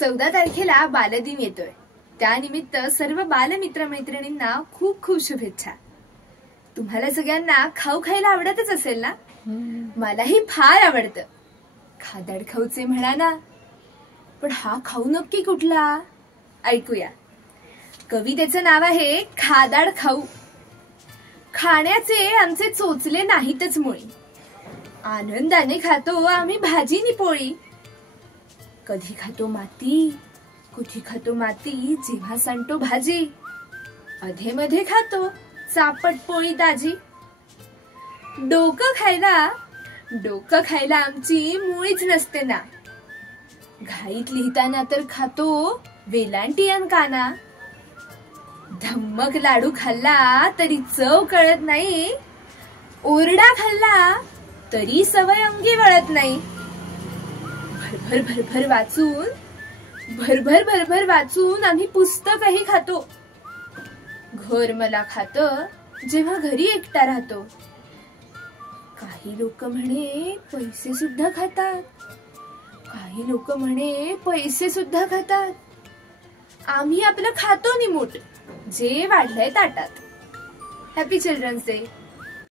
14 तारखेला बालदिन येतोय. त्यानिमित्त सर्व बालमित्र मैत्रिणींना खूप खूप शुभेच्छा. तुम्हाला सगळ्यांना खाऊ खायला आवडतच असेल ना? मलाही फार आवडतं. खादाड खाऊचे म्हणा ना, पण हा खाऊ नक्की कुठला? ऐकूया. कवितेचं नाव आहे खादाड खाऊ. खाण्याचे आमचे चोचले नाहीतच मुळी. आनंदाने खातो आम्ही भाजी नि पोळी. कधी खातो माती, कुठे खातो माती जेव्हा सांडतो भाजी. अधेमध्ये खातो चापट पोळी ताजी. डोकं खायला आमची मुळीच नसते ना. घाईत लिहिताना तर खातो वेलांटी काना. धम्मक लाडू खाल्ला तरी चव कळत नाही. ओरडा खाल्ला तरी सवय अंगी वळत नाही. भरभर वाचून आम्ही पुस्तकही खातो. घर मला खातं जेव्हा घरी एकटा राहतो. काही लोक म्हणे पैसे सुद्धा खातात. आम्ही आपलं खातो निमूट जे वाढलंय ताटात. Happy children's day.